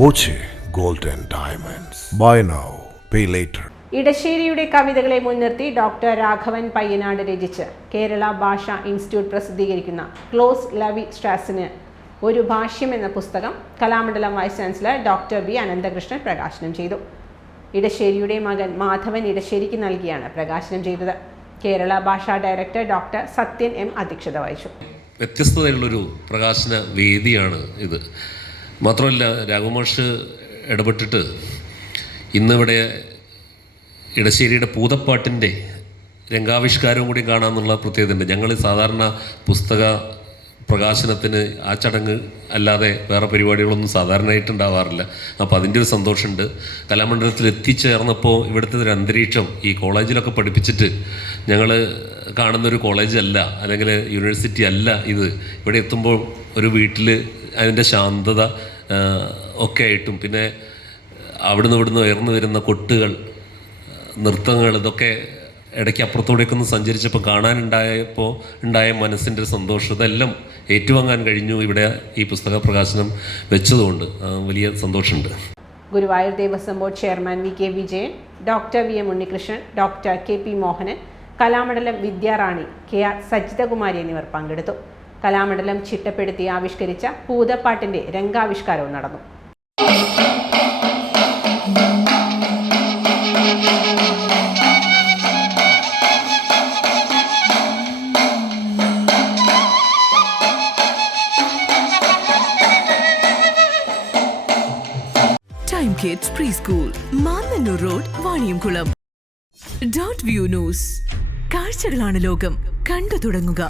Boche gold and diamonds. Buy now pay later ഇടശ്ശേരിയുടെ കവിതകളെ മുൻനിർത്തി doctor Raghavan Payyanad രചിച്ച് കേരള ഭാഷാ ഇൻസ്റ്റിറ്റ്യൂട്ട് പ്രസിദ്ധീകരിക്കുന്ന ക്ലോസ് ലവി സ്ട്രാസിന് ഒരു ഭാഷ്യം എന്ന പുസ്തകം Kalamandalam vice chancellor doctor B Ananthakrishnan പ്രകാശനം ചെയ്തു. ഇടശ്ശേരിയുടെ മകൻ മാധവൻ ഇടശ്ശേരിക്ക് നൽകിയാണ് പ്രകാശനം ചെയ്തത്. കേരള ഭാഷാ ഡയറക്ടർ ഡോക്ടർ സത്യൻ എം അധ്യക്ഷത വഹിച്ചു. വ്യത്യസ്തതയുള്ളൊരു പ്രകാശന വേദിയാണ് ഇത്. മാത്രമല്ല രാഘവമാഷ് ഇടപെട്ടിട്ട് ഇന്നിവിടെ ഇടശ്ശേരിയുടെ പൂതപ്പാട്ടിന്റെ രംഗാവിഷ്കാരവും കൂടി കാണാമെന്നുള്ള പ്രത്യേകതയുണ്ട്. ഞങ്ങൾ സാധാരണ പുസ്തക പ്രകാശനത്തിന് ആ ചടങ്ങ് അല്ലാതെ വേറെ പരിപാടികളൊന്നും സാധാരണയായിട്ട് ഉണ്ടാവാറില്ല. അപ്പോൾ അതിന്റെ ഒരു സന്തോഷമുണ്ട്. കലാമണ്ഡലത്തിൽ എത്തിച്ചേർന്നപ്പോൾ ഇവിടുത്തെ ഒരു അന്തരീക്ഷം ഈ കോളേജിലൊക്കെ പഠിപ്പിച്ചിട്ട് ഞങ്ങൾ കാണുന്നൊരു കോളേജല്ല അല്ല അല്ലെങ്കിൽ യൂണിവേഴ്സിറ്റി അല്ല ഇത്. ഇവിടെ എത്തുമ്പോൾ ഒരു വീട്ടിൽ അതിന്റെ ശാന്തത ഒക്കെ ആയിട്ടും പിന്നെ അവിടുന്ന് ഇവിടുന്ന് ഉയർന്നു വരുന്ന കൊട്ടുകൾ നൃത്തങ്ങൾ ഇതൊക്കെ ഇടയ്ക്ക് അപ്പുറത്തോടേക്ക് ഒന്ന് സഞ്ചരിച്ചപ്പോൾ കാണാനുണ്ടായപ്പോൾ ഉണ്ടായ മനസ്സിന്റെ ഒരു സന്തോഷം. ഇതെല്ലാം ഏറ്റുവാങ്ങാൻ കഴിഞ്ഞു ഇവിടെ ഈ പുസ്തക പ്രകാശനം വെച്ചതുകൊണ്ട്. വലിയ സന്തോഷമുണ്ട്. Guruvayur Devaswom board chairman V K Vijayan doctor V M Unnikrishnan doctor K P Mohanan Kalamandalam Vidyarani K R Sajithakumari എന്നിവർ പങ്കെടുത്തു. കലാമണ്ഡലം ചിട്ടപ്പെടുത്തി ആവിഷ്കരിച്ച പൂതപ്പാട്ടിന്റെ രംഗാവിഷ്കാരവും നടന്നു. Time kids pre school Mannanoor road Vaniyamkulam dot view news കാഴ്ചകളാണ് ലോകം. കണ്ടു തുടങ്ങുക.